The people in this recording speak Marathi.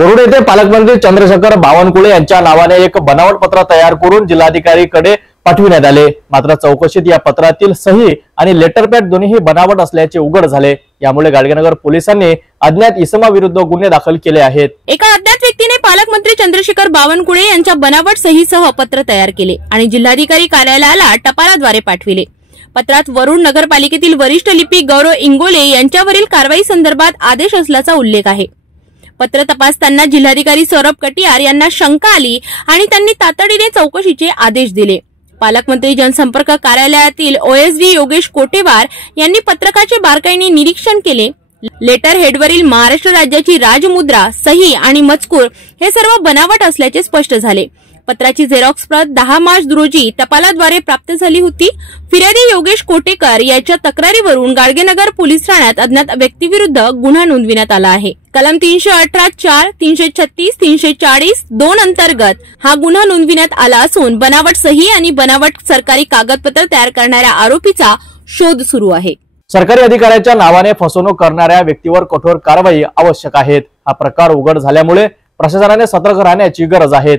वरुड येथे पालकमंत्री चंद्रशेखर बावनकुळे यांच्या नावाने एक बनावट पत्र तयार करून जिल्हाधिकारीकडे पाठविण्यात आले। मात्र चौकशीत या पत्रातील सही आणि लेटर पॅड दोन्ही बनावट असल्याचे उघड झाले। यामुळे गाडगेनगर पोलिसांनी अज्ञात इसमाविरुद्ध गुन्हे दाखल केले आहेत। एका अज्ञात व्यक्तीने पालकमंत्री चंद्रशेखर बावनकुळे यांच्या बनावट सहीसह पत्र तयार केले आणि जिल्हाधिकारी कार्यालयाला टपालाद्वारे पाठविले। पत्रात वरुड नगरपालिकेतील वरिष्ठ लिपिक गौरव इंगोले यांच्यावरील कारवाई संदर्भात आदेश असल्याचा उल्लेख आहे। पत्र तपासताना जिल्हाधिकारी सौरभ कटियार यांना शंका आली आणि त्यांनी तातडीने चौकशीचे आदेश दिले। पालकमंत्री जनसंपर्क कार्यालयातील ओएसडी योगेश कोटेवार यांनी पत्रकाचे बारकाईने निरीक्षण केले। लेटर हेडवरील महाराष्ट्र राज्याची राजमुद्रा, सही आणि मजकूर हे सर्व बनावट असल्याचे स्पष्ट झाले। पत्राची झेरॉक्स प्रत 10 मार्च रोजी टपालाद्वारे प्राप्त झाली होती। फिर्यादी योगेश कोटेकर याच्या तक्रारीवरून गाडगेनगर पोलीस ठाण्यात अज्ञात व्यक्तीविरुद्ध गुन्हा नोंदविण्यात आला आहे। कलम 318(4), 336, 340(2) अंतर्गत हा गुन्हा नोंदविण्यात आला असून बनावट सही आणि बनावट सरकारी कागदपत्र तयार करणाऱ्या आरोपीचा शोध सुरू आहे। सरकारी अधिकाऱ्याच्या नावाने फसवणूक करणाऱ्या व्यक्तीवर कठोर कारवाई आवश्यक आहे। हा प्रकार उघड झाल्यामुळे प्रशासनाने सतर्क राहण्याची गरज आहे।